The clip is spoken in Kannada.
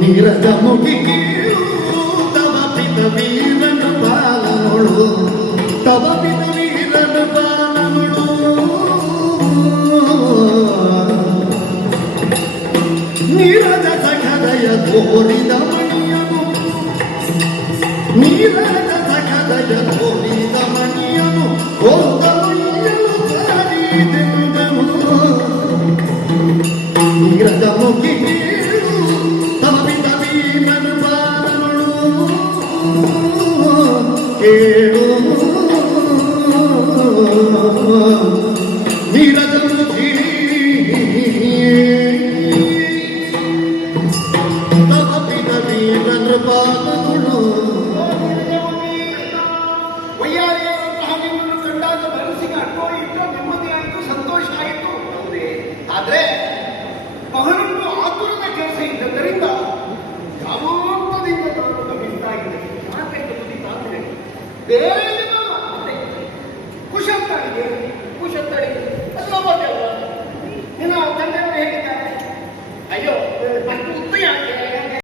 ನೀರದ ಮುಗಿ ತವ ಪಿತ ವೀರನ ಬಾಲನೊಳು ತವ ಪಿತ ವೀರನ ಬಾಲನೊಳು ನೀರದ ಸಖದಯ ತೋರಿದ ಮಣಿಯನು ನೀರದ ಸಖದಯ ತೋರಿದ ಮಣಿಯನು ಹೋದ ಮಣಿಯನು ಸಾರಿದೆನುಗನು ನೀರದ ಮುಗಿ ಕೇಳು ನೀರದ ಮುಖಿ ತಪ್ಪಿದ ವೀರನ ಬಾಲಗಳು ವಯ್ಯಾರಿಯಂತಹ ನಿಮ್ಮನ್ನು ಕಂಡಾಗ ಮನಸ್ಸಿಗೆ ಅಟ್ಟೋ ಇಟ್ಟೋ ನೆಮ್ಮದಿ ಆಯಿತು, ಸಂತೋಷ ಆಯಿತು. ಆದ್ರೆ ಬಹಳಷ್ಟು ಆತುರದ ಕೆಲಸ ಇದ್ದದರಿಂದ ಯಾವತ್ತದಿಂದ ನಾನು ಗಮನಿಸ್ತಾ ಇದ್ದೇನೆ. ಬೇರೆ ಕುಶಂತಳಿಗೆ ಅದು ನಿನ್ನ ತಂದೆಯವರು ಹೇಳಿದ್ದಾರೆ, ಅಯ್ಯೋ ಅಷ್ಟು ಉದ್ದ ಯಾಕೆ